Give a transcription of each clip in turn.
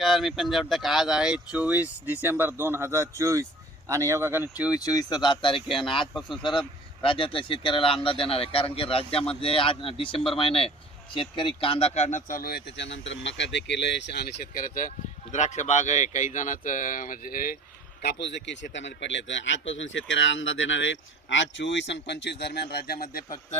नमस्कार, मी पंजाब टक. आज आहे 24 डिसेंबर 2024 आणि योगा 24/24 आज तारीख आहे आणि आजपासून सरळ राज्यातल्या शेतकऱ्याला अंदाज देणार आहे. कारण की राज्यामध्ये आज डिसेंबर महिना आहे, शेतकरी कांदा काढणं चालू आहे, त्याच्यानंतर मका देखील आहे आणि शेतकऱ्याचं द्राक्ष बाग आहे, काही जणांचं म्हणजे कापूस देखील शेतामध्ये पडले. तर आजपासून शेतकऱ्याला अंदाज देणार आहे. आज 24 आणि 25 दरम्यान राज्यामध्ये फक्त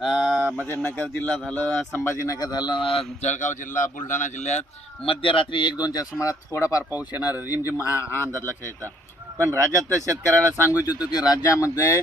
म्हणजे नगर जिल्हा झालं, संभाजीनगर झालं, जळगाव जिल्हा, बुलढाणा जिल्ह्यात मध्यरात्री 1-2च्या सुमारात थोडाफार पाऊस येणार, रिमझिम अंदाज लक्षात येतात. पण राज्यातल्या शेतकऱ्याला सांगू इच्छितो की राज्यामध्ये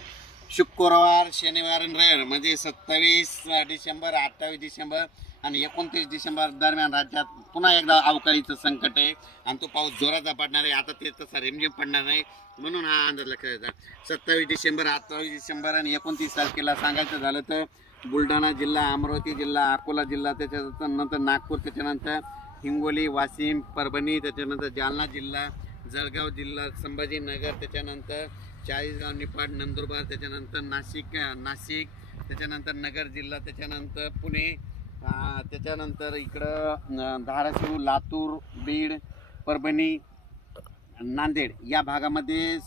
शुक्रवार, शनिवार आणि रविवार म्हणजे 27 डिसेंबर, 28 डिसेंबर आणि 29 डिसेंबर दरम्यान राज्यात पुन्हा एकदा अवकाळीचं संकट आहे आणि तो पाऊस जोराचा पडणार आहे. आता ते तसा रिमझिम पडणार नाही, म्हणून हा अंदाज लक्षात येतात. 27 डिसेंबर, 28 डिसेंबर आणि 29 तारखेला सांगायचं झालं तर बुलढाणा जिल्हा, अमरावती जिल्हा, अकोला जिल्हा, त्याच्यानंतर नागपूर, त्याच्यानंतर हिंगोली, वाशिम, परभणी, त्याच्यानंतर जालना जिल्हा, जळगाव जिल्हा, संभाजीनगर, त्याच्यानंतर चाळीसगाव, निफाड, नंदुरबार, त्याच्यानंतर नाशिक, त्याच्यानंतर नगर जिल्हा, त्याच्यानंतर पुणे, त्याच्यानंतर इकडं धाराशिव, लातूर, बीड, परभणी, नांदेड या भागामध्ये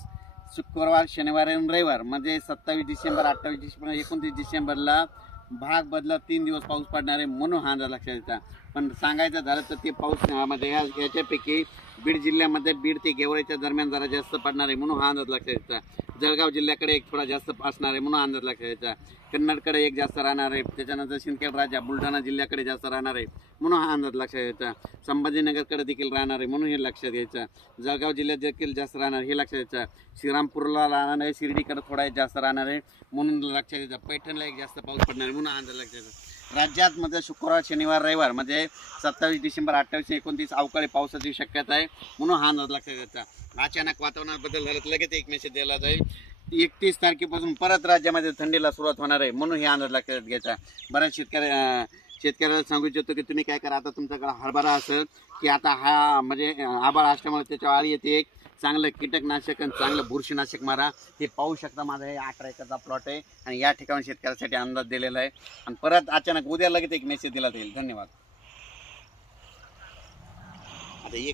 शुक्रवार, शनिवार आणि रविवार म्हणजे 27 डिसेंबर, 28 डिसेंबर, 29 डिसेंबरला भाग बदला 3 दिवस पाऊस पडणार आहे, म्हणून हा अंदाज लक्षात येतात. पण सांगायचं झालं तर ते पाऊस म्हणजे याच्यापैकी बीड जिल्ह्यामध्ये बीड ते गेवराईच्या दरम्यान जरा जास्त पडणार आहे, म्हणून हा अंदाज लक्षात येतात. जळगाव जिल्ह्याकडे एक थोडा जास्त असणार आहे, म्हणून अंदाज लक्षात येतात. कन्नडकडे एक जास्त राहणार आहे, त्याच्यानंतर सिंदखेड राजा बुलढाणा जिल्ह्याकडे जास्त राहणार आहे, म्हणून हा अंदाज लक्षात यायचा. संभाजीनगरकडे देखील राहणार आहे, म्हणून हे लक्षात घ्यायचं. जळगाव जिल्ह्यात देखील जास्त राहणार हे लक्षात यायचं. श्रीरामपूरला राहणार आहे, शिर्डीकडे थोडा जास्त राहणार आहे, म्हणून लक्षात यायचं. पैठणला एक जास्त पाऊस पडणार आहे, म्हणून अंदाज लक्षात यायचा. राज्यात मध्ये शुक्रवार, शनिवार, रविवार म्हणजे 27 डिसेंबर, 28 29 अवकाळी पावसाची शक्यता आहे, म्हणून हा अंदाज लक्षात यायचा. अचानक वातावरणात बदल झाला तर लगेच एक मेसेज दिला जाईल. 31 तारखेपासून परत राज्यामध्ये थंडीला सुरुवात होणार आहे, म्हणून हे अंदाज लक्षात घ्यायचा. बऱ्याच शेतकऱ्याला सांगू इच्छितो की तुम्ही काय करा, आता तुमच्याकडे हरभरा असेल की आता हा म्हणजे आभाळ असल्यामुळे त्याच्यावर आली येते, एक चांगलं कीटकनाशक आणि चांगलं बुरशीनाशक मारा. हे पाहू शकता, माझा हे 18 एकरचा प्लॉट आहे आणि या ठिकाणी शेतकऱ्यासाठी अंदाज दिलेला आहे. आणि परत अचानक उद्या लगेच एक मेसेज दिला जाईल. धन्यवाद. आता एक